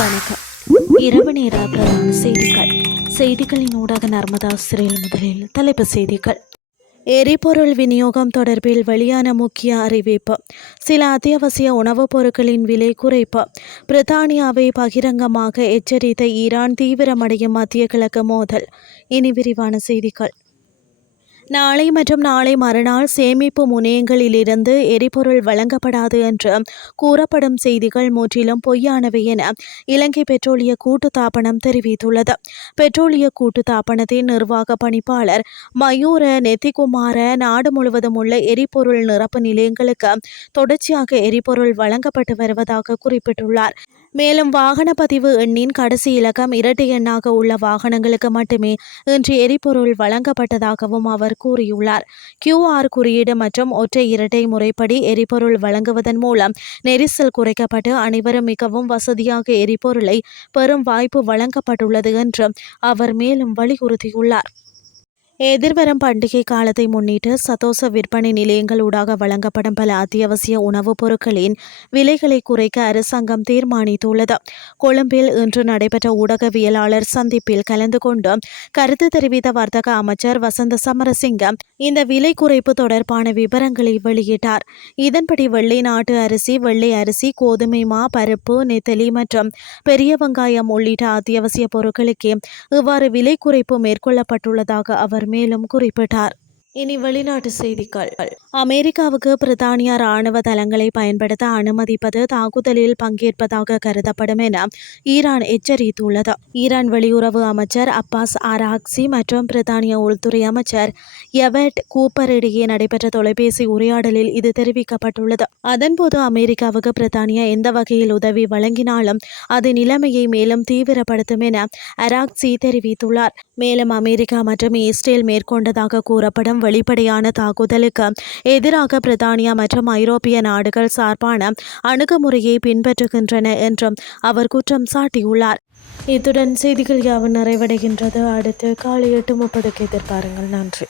வணக்கம். இரவு நேர பிரதான செய்திகளின் ஊடாக நர்மதா சிறையில் முதலில் தலைப்புச் செய்திகள். எரிபொருள் விநியோகம் தொடர்பில் வெளியான முக்கிய அறிவிப்பு. சில அத்தியாவசிய உணவுப் பொருட்களின் விலை குறைப்பு. பிரித்தானியாவை பகிரங்கமாக எச்சரித்த ஈரான் தீவிரமடையும் மத்திய கிழக்கு மோதல். இனி விரிவான செய்திகள். நாளை மற்றும் நாளை மறுநாள் சேமிப்பு முனையங்களிலிருந்து எரிபொருள் வழங்கப்படாது என்று கூறப்படும் செய்திகள் முற்றிலும் பொய்யானவை என இலங்கை பெட்ரோலிய கூட்டுத்தாபனம் தெரிவித்துள்ளது. பெட்ரோலிய கூட்டுத்தாபனத்தின் நிர்வாக பணிப்பாளர் மயூர நெத்திகுமார நாடு முழுவதும் உள்ள எரிபொருள் நிரப்பு நிலையங்களுக்கு தொடர்ச்சியாக எரிபொருள் வழங்கப்பட்டு வருவதாக குறிப்பிட்டுள்ளார். மேலும் வாகன பதிவு எண்ணின் கடைசி இலக்கம் இரட்டை எண்ணாக உள்ள வாகனங்களுக்கு மட்டுமே இன்று எரிபொருள் வழங்கப்பட்டதாகவும் அவர் கூறியுள்ளார். QR குறியீடு மற்றும் ஒற்றை இரட்டை முறைப்படி எரிபொருள் வழங்குவதன் மூலம் நெரிசல் குறைக்கப்பட்டு அனைவரும் மிகவும் வசதியாக எரிபொருளை பெறும் வாய்ப்பு வழங்கப்பட்டுள்ளது என்று அவர் மேலும் வலியுறுத்தியுள்ளார். எதிர்வரும் பண்டிகை காலத்தை முன்னிட்டு சதோச விற்பனை நிலையங்கள் ஊடாக வழங்கப்படும் பல அத்தியாவசிய உணவுப் பொருட்களின் விலைகளை குறைக்க அரசாங்கம் தீர்மானித்துள்ளது. கொழும்பில் இன்று நடைபெற்ற ஊடகவியலாளர் சந்திப்பில் கலந்து கொண்டு கருத்து தெரிவித்த வர்த்தக அமைச்சர் வசந்த சமரசிங்க இந்த விலை குறைப்பு தொடர்பான விவரங்களை வெளியிட்டார். இதன்படி வெள்ளை நாட்டு அரிசி, வெள்ளை அரிசி, கோதுமை மா, பருப்பு, நெத்தலி மற்றும் பெரிய வெங்காயம் உள்ளிட்ட அத்தியாவசிய பொருட்களுக்கு இவ்வாறு விலை குறைப்பு மேற்கொள்ளப்பட்டுள்ளதாக அவர் மேலும் குறிப்பிட்டார். இனி வெளிநாட்டு செய்திகள். அமெரிக்காவுக்கு பிரித்தானியா ராணுவ தளங்களை பயன்படுத்த அனுமதிப்பது தாக்குதலில் பங்கேற்பதாக கருதப்படும் என ஈரான் எச்சரித்துள்ளது. ஈரான் வெளியுறவு அமைச்சர் அப்பாஸ் ஆராக்சி மற்றும் பிரித்தானிய உள்துறை அமைச்சர் எவர்ட் கூப்பர் இடையே நடைபெற்ற தொலைபேசி உரையாடலில் இது தெரிவிக்கப்பட்டுள்ளது. அதன்போது அமெரிக்காவுக்கு பிரித்தானியா எந்த வகையில் உதவி வழங்கினாலும் அது நிலைமையை மேலும் தீவிரப்படுத்தும் என ஆராக்சி தெரிவித்துள்ளார். மேலும் அமெரிக்கா மற்றும் இஸ்ரேல் மேற்கொண்டதாக கூறப்படும் வெளிப்படையான தாக்குதலுக்கு எதிராக பிரித்தானியா மற்றும் ஐரோப்பிய நாடுகள் சார்பான அணுகுமுறையை பின்பற்றுகின்றன என்றும் அவர் குற்றம் சாட்டியுள்ளார். இத்துடன் செய்திகள் யாவும் நிறைவடைகின்றது. அடுத்து காலை 8:30 எதிர்பாருங்கள். நன்றி.